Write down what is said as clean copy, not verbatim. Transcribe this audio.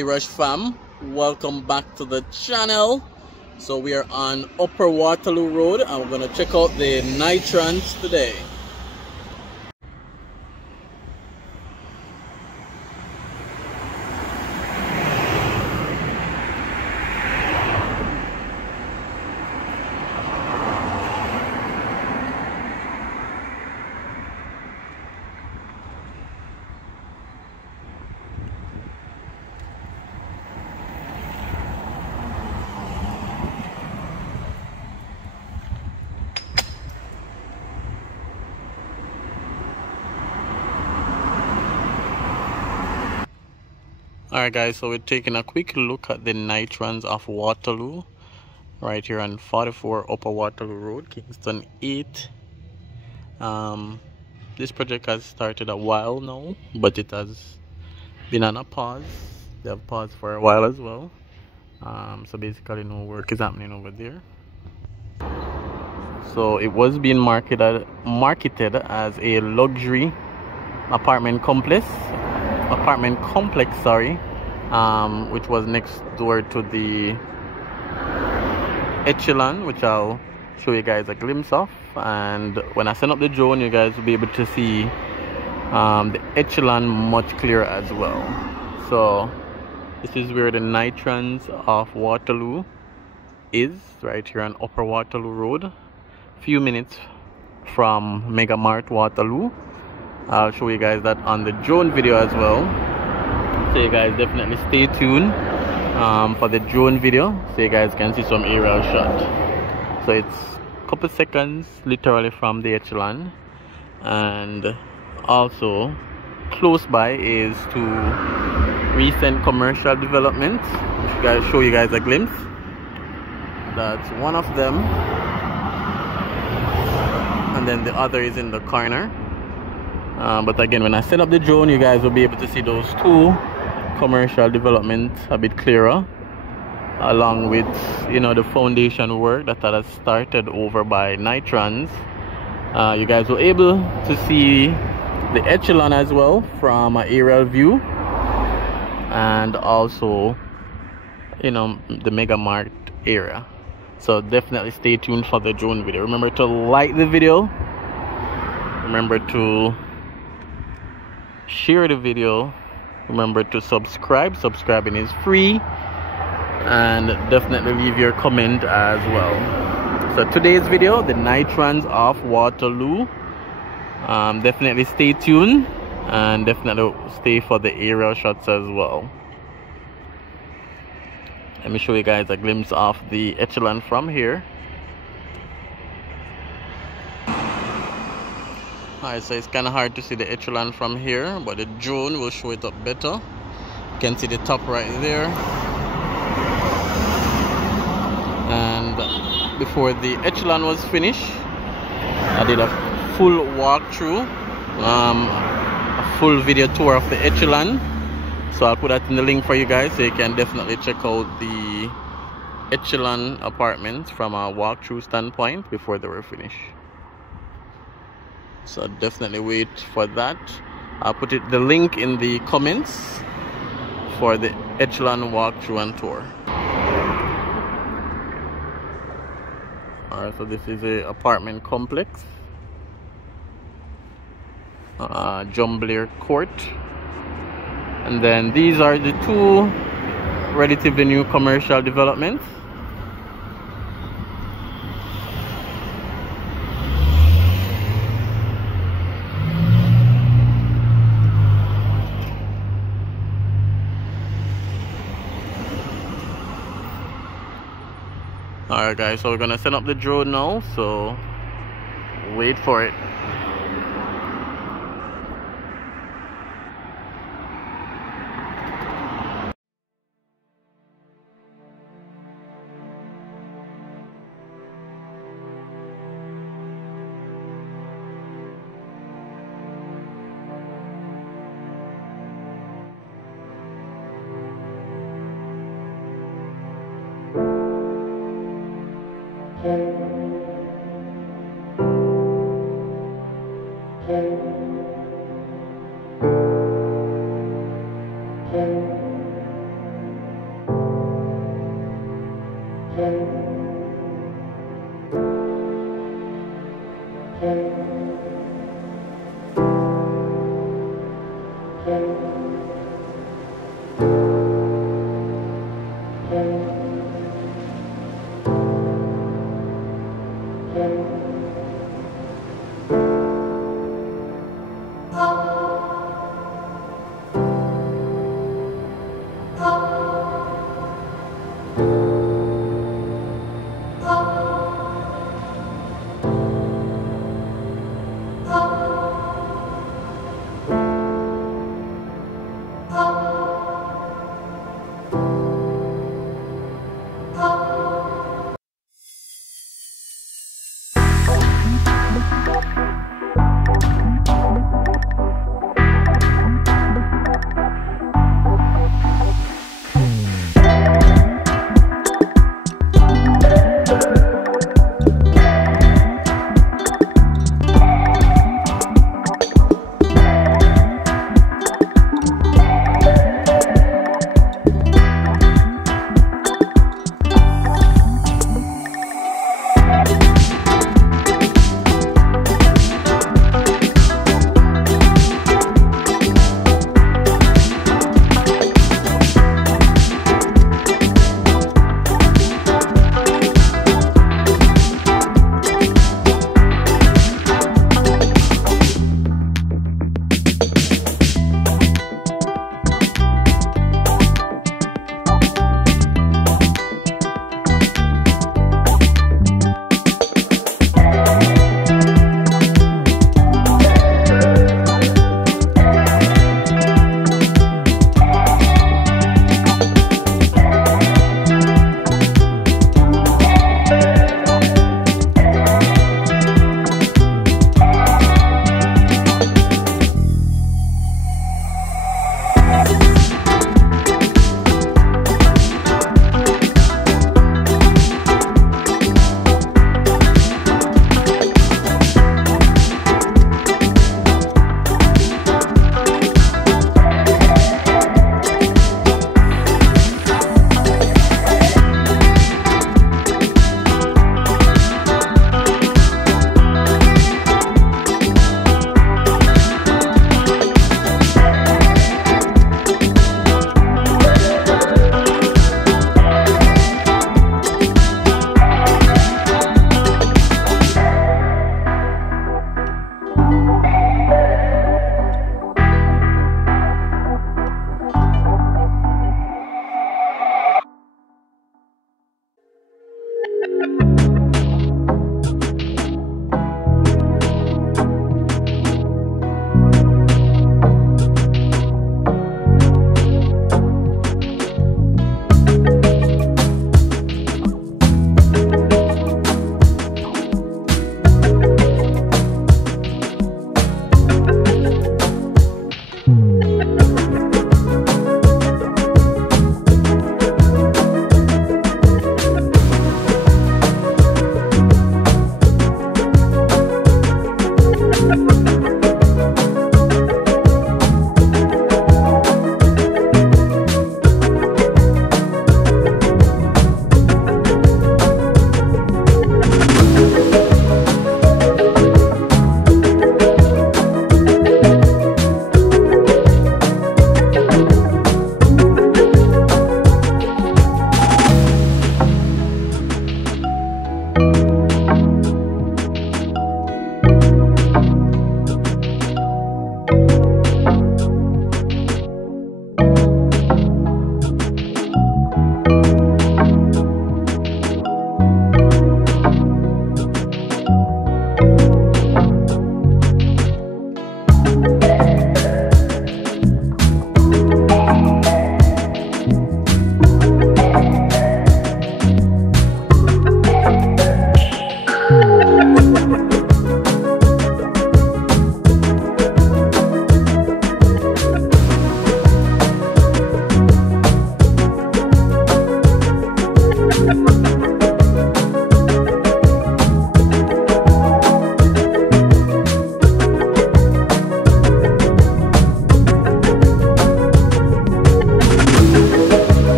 Hey Rush fam, welcome back to the channel. So we are on Upper Waterloo Road and we're going to check out the Nitrams today. Alright guys, so we're taking a quick look at the Nitrams of Waterloo right here on 44 Upper Waterloo Road, Kingston 8. This project has started a while now, but it has been on a pause. They have paused for a while as well. So basically no work is happening over there. So it was being marketed as a luxury apartment complex, which was next door to the echelon, which I'll show you guys a glimpse of. And when I send up the drone, you guys will be able to see the echelon much clearer as well. So this is where the Nitrams of Waterloo is, right here on Upper Waterloo Road, few minutes from Mega Mart Waterloo. I'll show you guys that on the drone video as well, so you guys definitely stay tuned for the drone video so you guys can see some aerial shot. So it's a couple seconds literally from the echelon, and also close by is to recent commercial development. Show you guys a glimpse. That's one of them, and then the other is in the corner. But again, when I set up the drone, you guys will be able to see those two commercial developments a bit clearer, along with, you know, the foundation work that has started over by Nitrams. You guys will able to see the echelon as well from an aerial view, and also, you know, the Mega Mart area. So definitely stay tuned for the drone video. Remember to like the video, remember to share the video, remember to subscribe. Subscribing is free, and definitely leave your comment as well. So today's video, the Nitrams of Waterloo. Definitely stay tuned and definitely stay for the aerial shots as well. Let me show you guys a glimpse of the echelon from here. Alright, so it's kind of hard to see the echelon from here, but the drone will show it up better. You can see the top right there. And before the echelon was finished, I did a full walkthrough, a full video tour of the echelon. So I'll put that in the link for you guys, so you can definitely check out the echelon apartments from a walkthrough standpoint before they were finished. So definitely wait for that. I'll put the link in the comments for the echelon walkthrough and tour. Alright, so this is a apartment complex, Jumbler Court, and then these are the two relatively new commercial developments. Alright guys, so we're gonna set up the drone now, so wait for it.